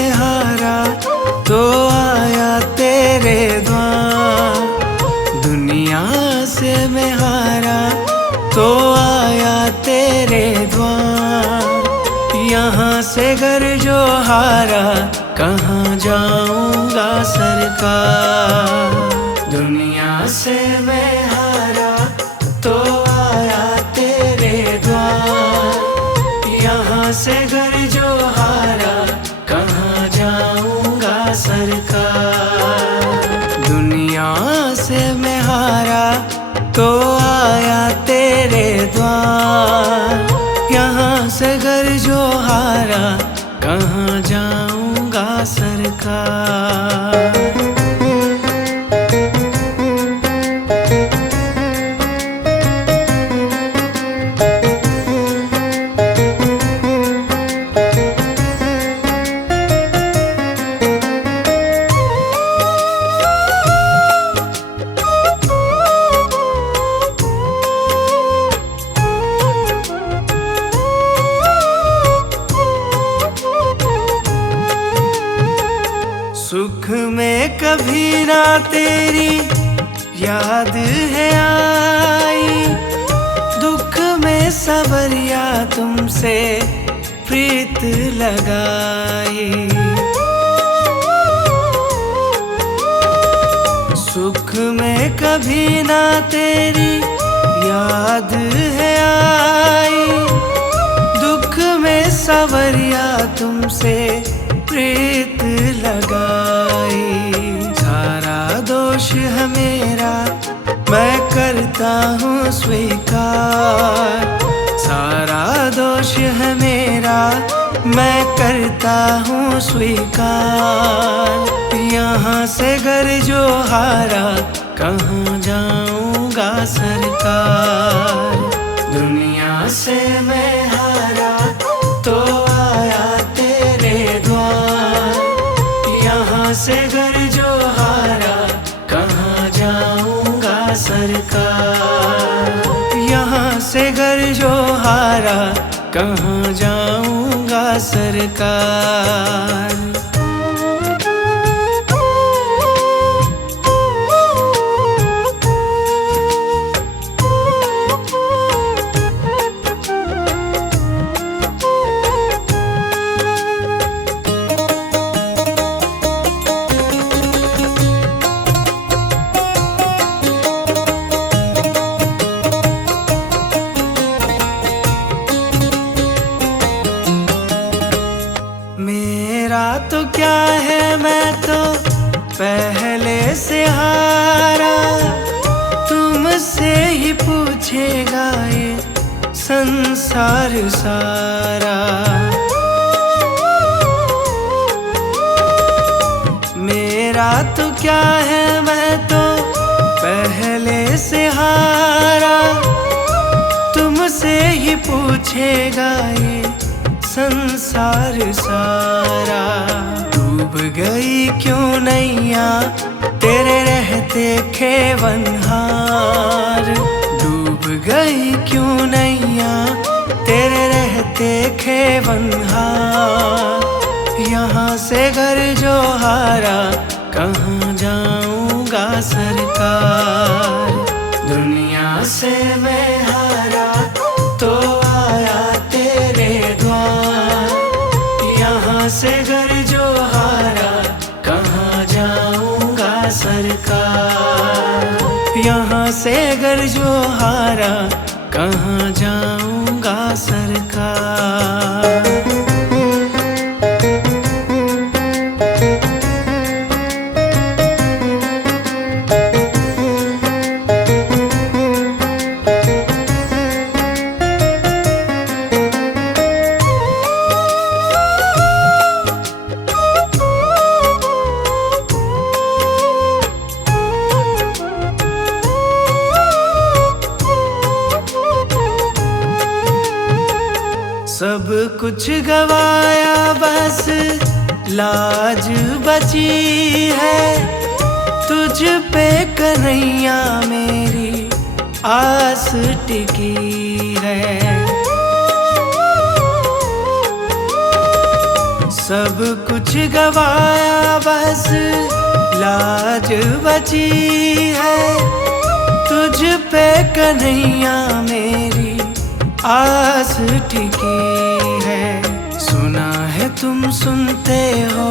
में हारा तो आया तेरे द्वार। दुनिया से मैं हारा तो आया तेरे द्वार। यहाँ से घर जो हारा कहाँ जाऊंगा सरकार। दुनिया से मैं हारा तो आया तेरे द्वार। यहाँ से घर जो हारा कहाँ जाऊंगा सरकार। दुनिया से मैं हारा तो आया तेरे द्वार। यहाँ से घर जो हारा कहाँ जाऊंगा सरकार। सुख में कभी ना तेरी याद है आई। दुख में सबरिया तुमसे प्रीत लगाई। सुख में कभी ना तेरी याद है आई। दुख में सबरिया तुमसे प्रीत लगाई। सारा दोष है मेरा मैं करता हूँ स्वीकार। सारा दोष है मेरा मैं करता हूँ स्वीकार। यहाँ से घर जो हारा कहाँ जाऊंगा सरकार। दुनिया से मैं हारा तो आया तेरे द्वार। यहाँ से घर जो हारा कहाँ जाऊंगा सरकार। यहाँ से घर जो हारा कहाँ जाऊंगा सरकार। मेरा तो क्या है मैं तो पहले से हारा। तुमसे ही पूछेगा ये संसार सारा। मेरा तो क्या है मैं तो पहले से हारा। तुमसे ही पूछेगा ये संसार सारा। डूब गई क्यों नैया तेरे रहते खेवनहार। डूब गई क्यों नैया तेरे रहते खेवनहार। यहाँ से घर जो हारा कहाँ जाऊंगा सरकार। दुनिया से मैं हारा तो आया तेरे द्वार। यहाँ से घर जो हारा कहाँ जाऊंगा सरकार। यहाँ से घर जो हारा कहाँ जाऊंगा सरकार। सब कुछ गवाया बस लाज बची है। तुझ पे कन्हैया मेरी आस टिकी है। सब कुछ गवाया बस लाज बची है, तुझ पे कन्हैया मेरी आस टिकी है। सुना है तुम सुनते हो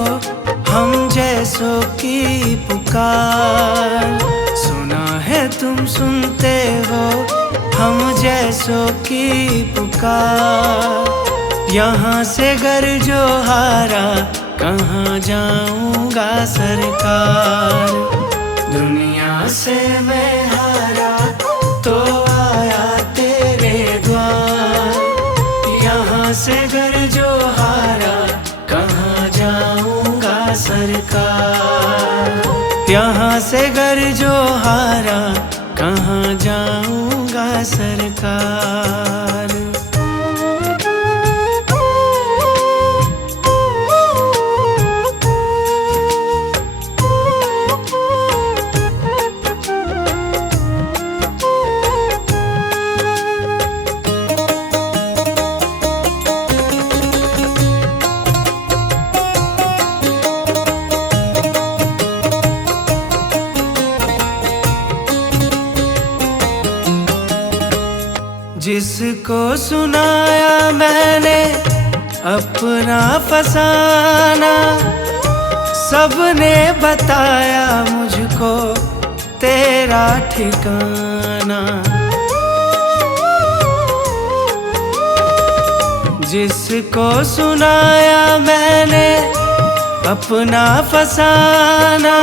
हम जैसों की पुकार, सुना है तुम सुनते हो हम जैसों की पुकार। यहाँ से घर जो हारा कहाँ जाऊंगा सरकार। दुनिया से मैं हारा तो आया तेरे द्वार, यहाँ से घर जो हारा कहाँ जाऊंगा सरकार। यहाँ से घर जो हारा कहाँ जाऊंगा सरकार। जिसको सुनाया मैंने अपना फसाना, सबने बताया मुझको तेरा ठिकाना। जिसको सुनाया मैंने अपना फसाना,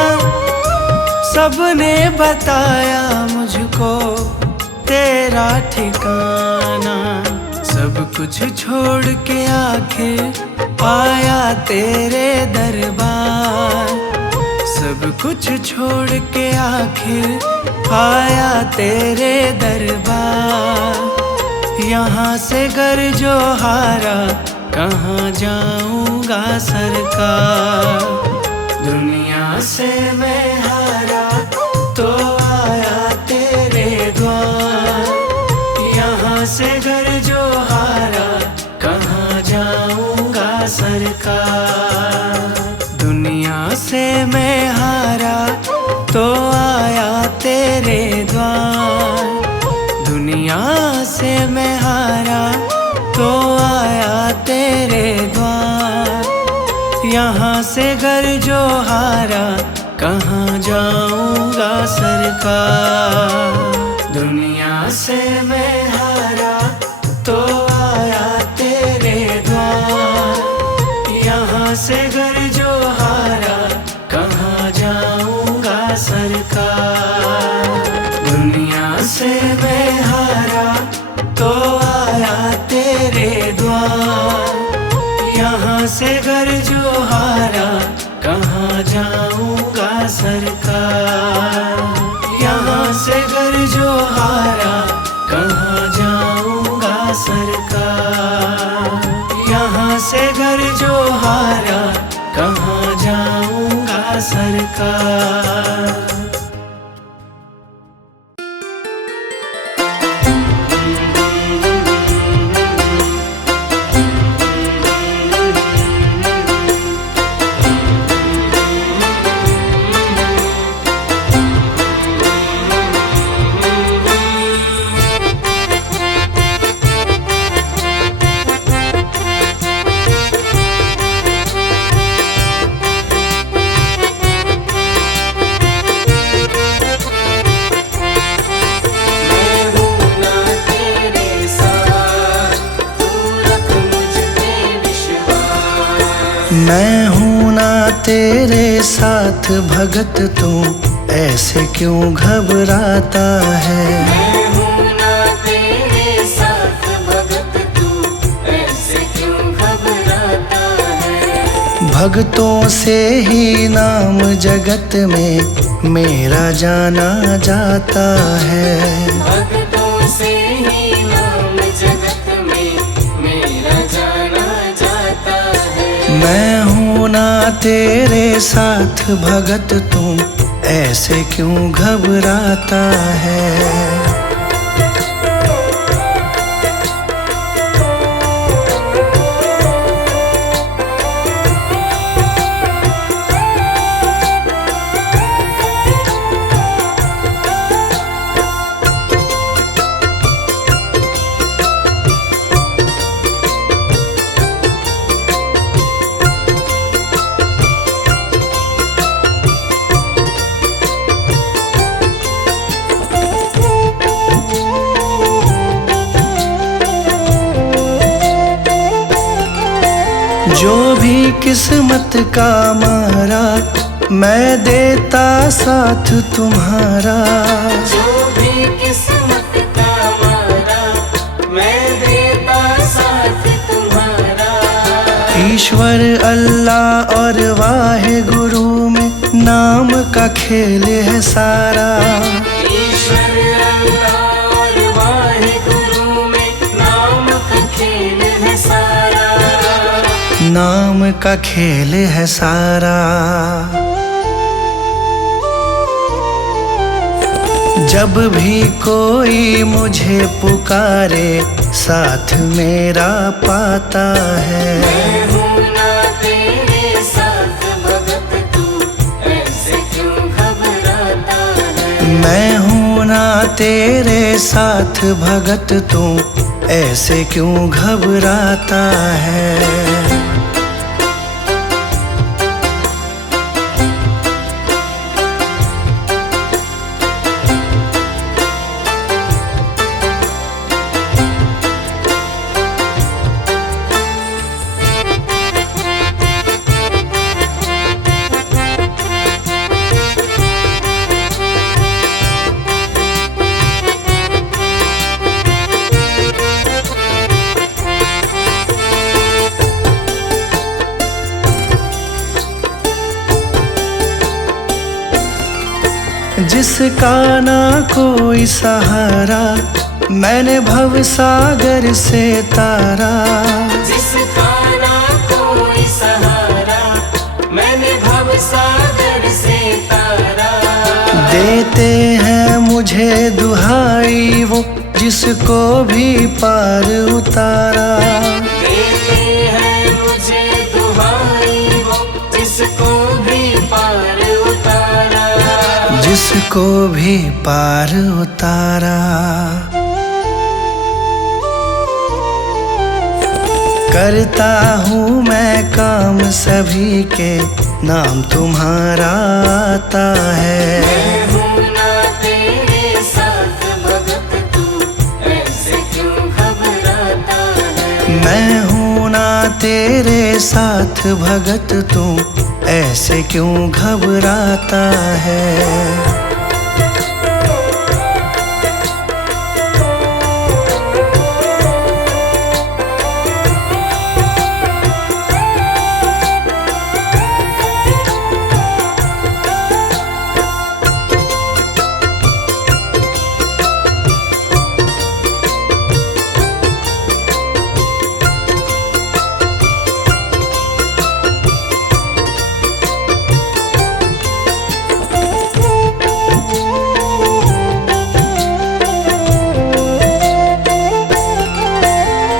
सबने बताया मुझको तेरा ठिकाना। सब कुछ छोड़ के आखिर आया तेरे दरबार, सब कुछ छोड़ के आखिर आया तेरे दरबार। यहाँ से घर जो हारा कहाँ जाऊंगा सरकार। दुनिया से मैं हारा तो आया तेरे द्वार, यहाँ से घर जो हारा कहाँ जाऊंगा सरकार। दुनिया से मैं हारा तो आया तेरे द्वार, दुनिया से मैं हारा तो आया तेरे द्वार। यहाँ से घर जो हारा कहाँ जाऊंगा सरकार। दुनिया से मैं हारा तो आया तेरे द्वार, यहाँ से घर जो हारा कहाँ जाऊंगा सरकार। दुनिया से मैं हारा तो आया तेरे द्वार, यहाँ से घर जो हारा कहाँ जाऊंगा सरकार। यहाँ से घर जो हारा कहाँ जाऊंगा सरकार। यहाँ से घर जो हारा कहाँ जाऊंगा सरकार। मैं हूँ ना तेरे साथ भगत, तू ऐसे क्यों घबराता है। मैं हूँ ना तेरे साथ भगत, तू ऐसे क्यों घबराता है। भगतों से ही नाम जगत में मेरा जाना जाता है। भगतों से ही नाम जगत में मेरा जाना जाता है। मैं हूँ ना तेरे साथ भगत, तू ऐसे क्यों घबराता है। किस्मत का मारा, मैं देता साथ तुम्हारा। जो भी किस्मत का मारा, मैं देता साथ तुम्हारा। ईश्वर अल्लाह और वाहे गुरु में नाम का खेल है सारा। ईश्वर अल्लाह और वाहे गुरु में नाम का खेल है सारा। नाम का खेल है सारा। जब भी कोई मुझे पुकारे, साथ मेरा पाता है। मैं हूँ ना तेरे साथ भगत, तू ऐसे क्यों घबराता है। मैं हूँ ना तेरे साथ भगत, तू ऐसे क्यों घबराता है। जिसका ना कोई सहारा, मैंने भव सागर से तारा। जिसका ना कोई सहारा, मैंने भव सागर से तारा। देते हैं मुझे दुहाई वो, जिसको भी पार उतारा। देते हैं मुझे दुहाई वो, जिसको भी पार उतारा। जिसको भी पार उतारा। करता हूँ मैं काम सभी के, नाम तुम्हारा आता है। मैं हूँ ना तेरे साथ भगत, तू ऐसे क्यों घबराता है। मैं हूँ ना तेरे साथ भगत, तू ऐसे क्यों घबराता है।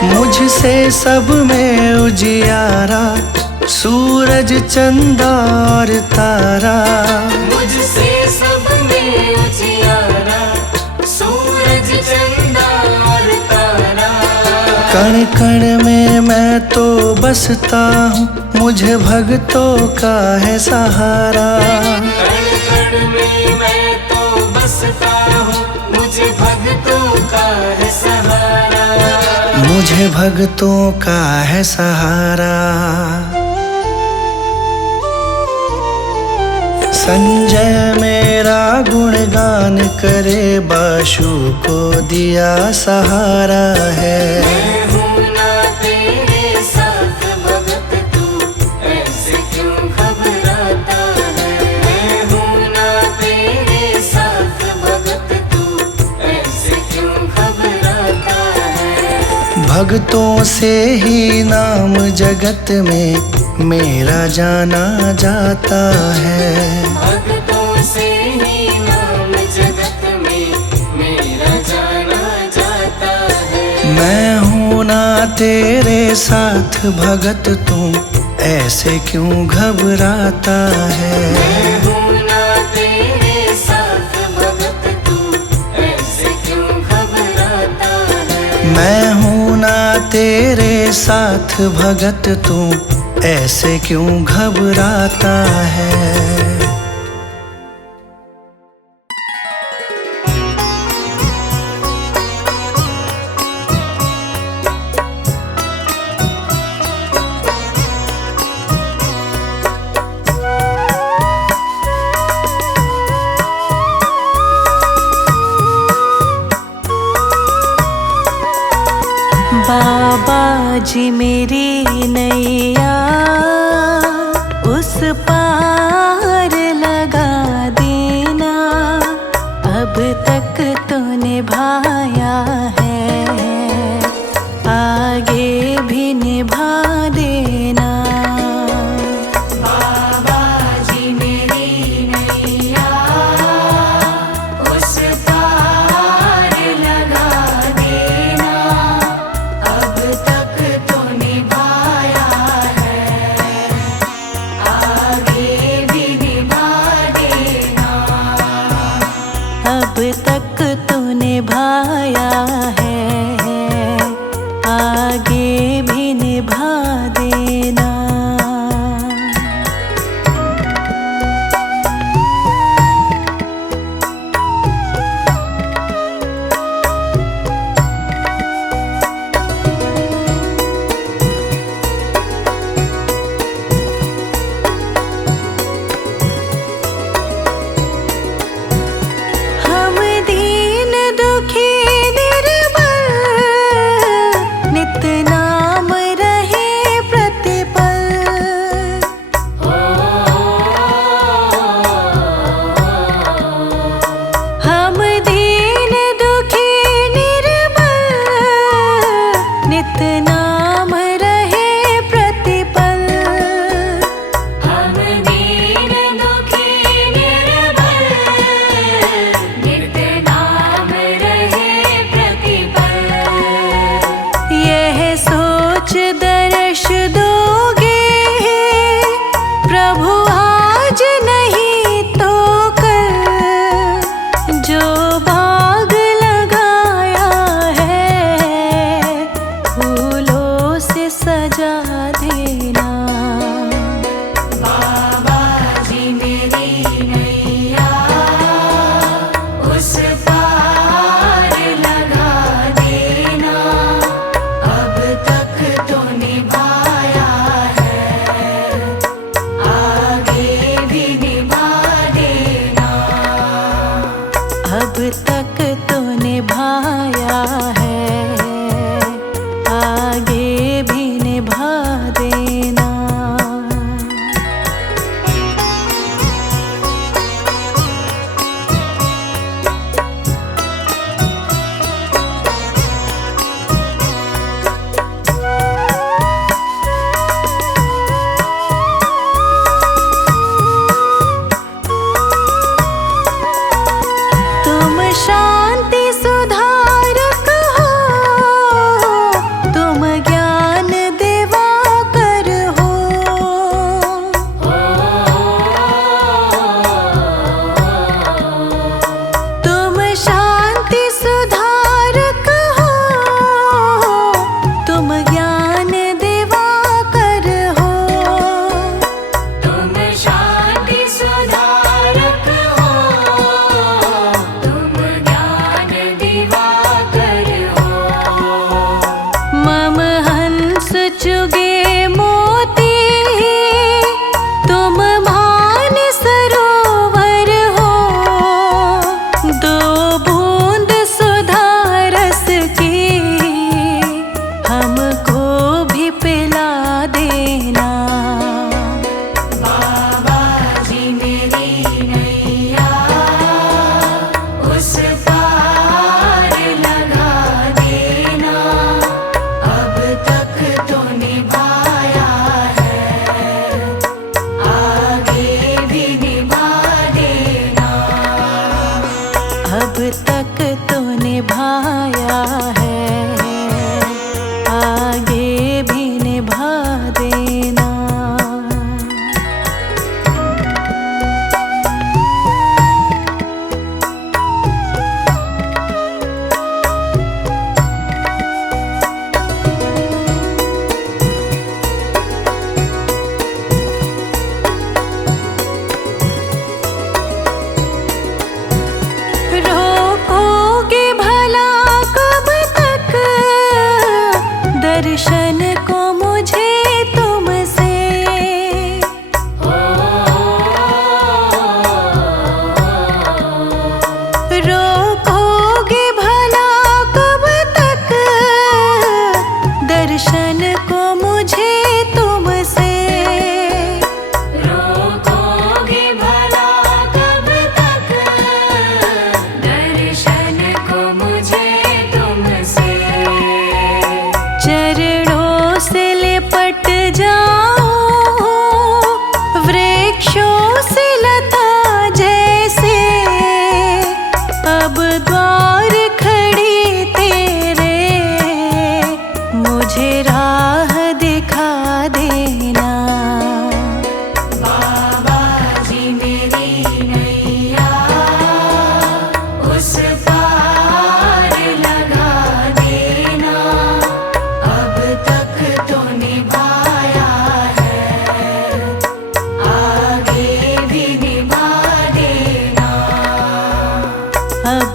मुझसे सब में उजियारा, सूरज चंदा और तारा। मुझसे सब में उजियारा, सूरज चंदा और तारा। कण कण में मैं तो बसता हूँ, मुझे भक्तों का है सहारा। कण कण में मैं तो बसता हूँ, मुझे भक्तों का है सहारा। मुझे भक्तों का है सहारा। संजय मेरा गुणगान करे, बाशु को दिया सहारा है। मैं हूँ ना तेरे साथ भगत, तू ऐसे क्यों घबराता है। मैं हूँ ना तेरे साथ भगत, तू ऐसे क्यों घबराता है। भक्तों से ही नाम जगत में मेरा जाना जाता है। भक्तों से ही नाम जगत में मेरा जाना जाता है। मैं हूँ ना तेरे साथ भगत, तू ऐसे क्यों घबराता है। मैं हूँ ना तेरे साथ भगत, तू ऐसे क्यों घबराता है। मैं हूँ ना तेरे साथ भगत, तू ऐसे क्यों घबराता है। जी मेरी नैया उस पार लगा देना, अब तक तो निभाया है, आगे भी निभा देना। बाबा जी मेरी नैया उस पार लगा देना, अब तक तो निभा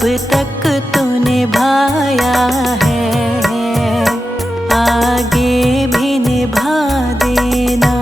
अब तक तूने निभाया है, आगे भी निभा देना।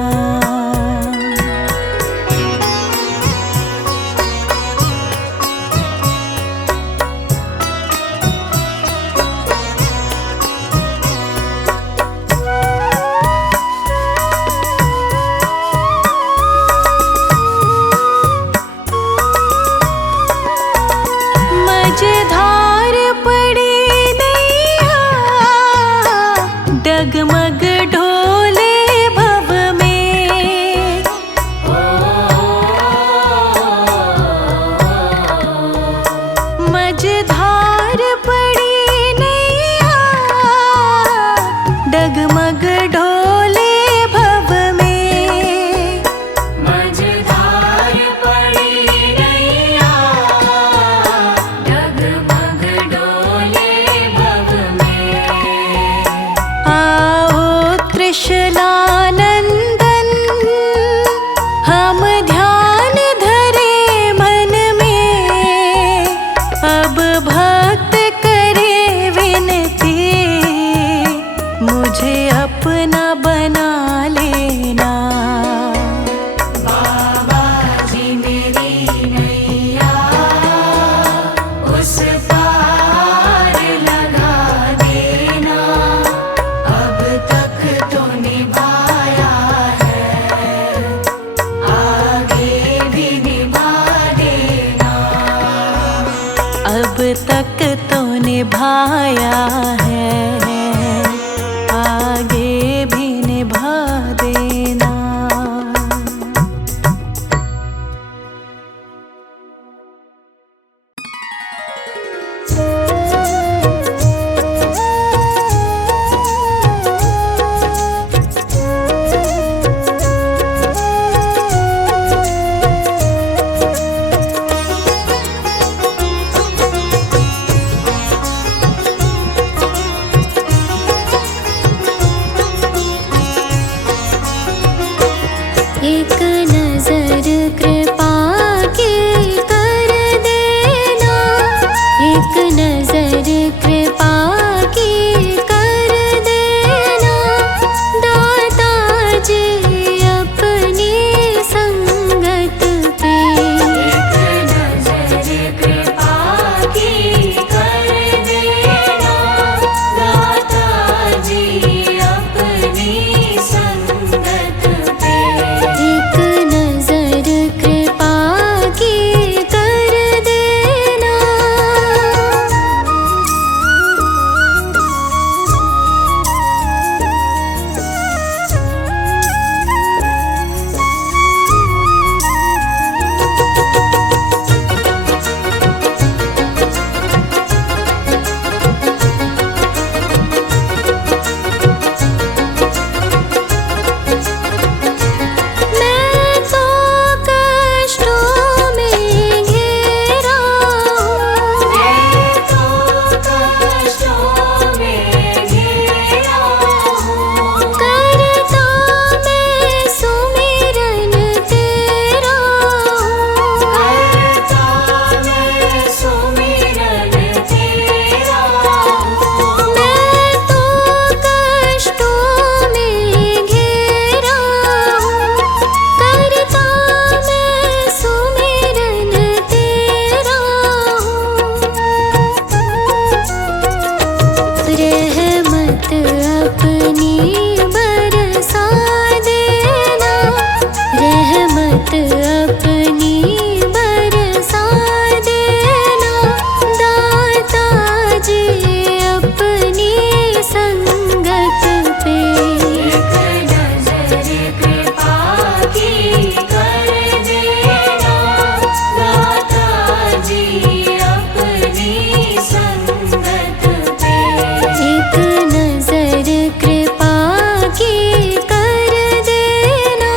मझधार पड़ी नैया, डगमग ढोले भव में। मझधार पड़ी नैया, डगमग ढोले भव में। मझधार पड़ी नैया, डगमग डोले भव में। आओ त्रिशलानंदन, हम ध्यान धरे मन में। अब भक्त करे विनती, मुझे अपना बना लेना। बाबा जी मेरी नैया उस पार लगा देना। अब तक तो निभाया है, आगे भी निभा देना। अब तक तो निभाया है, आगे भी निभा देना। एक नजर कृपा की कर देना, एक नजर कृपा की कर देना। दाता जी अपनी संगत पे, एक नजर कृपा की कर देना। दाता जी अपनी संगत पे, एक नजर कृपा की कर देना। मैं तो कष्टों में घिरा हूँ, मैं तो कष्टों में घिरा हूँ। करता मैं सुमिरन तेरा हूँ। करता मैं सुमिरन तेरा हूँ। मैं तो कष्टों में घिरा हूँ, करता मैं सुमिरन तेरा हूँ। रहमत अपनी बरसा देना, रहमत अपनी बरसा देना। दाता जी अपनी संगत पे, एक नजर कृपा की कर देना। दाता जी अपनी संगत पे, एक नजर कृपा की कर देना।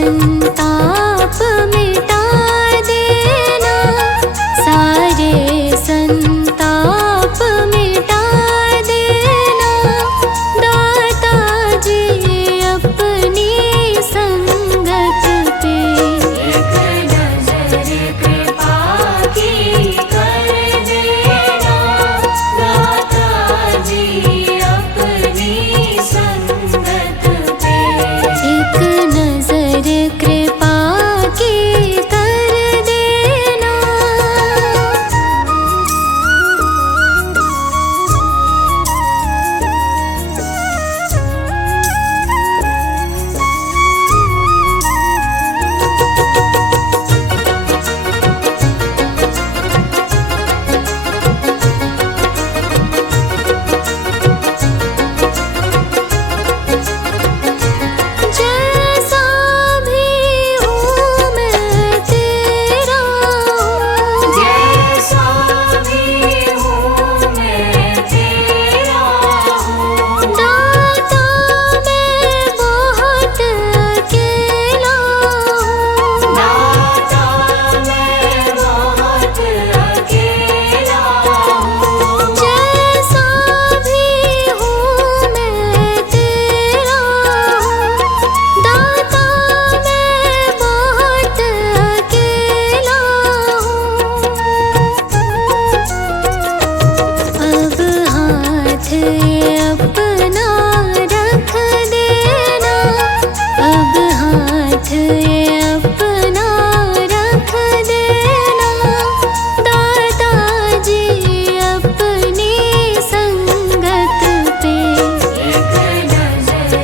संताप मिटा देना, सारे संताप मिटा देना। दाता जी अपनी संगत पे एक नजर कृपा की कर देना, दाता जी अपनी संगत पे। एक नजर कृपा की कर देना। जैसा भी हूँ मैं तेरा हूँ, जैसा भी हूँ मैं तेरा हूँ, दाता मैं बहुत अकेला हूँ। दाता मैं बहुत अकेला हूँ। जैसा भी हूँ मैं तेरा हूँ, दाता मैं बहुत अकेला हूँ। अब हाथ ये अपना रख देना, अब हाथ ये अपना रख देना। दाता जी अपनी संगत पे एक नजर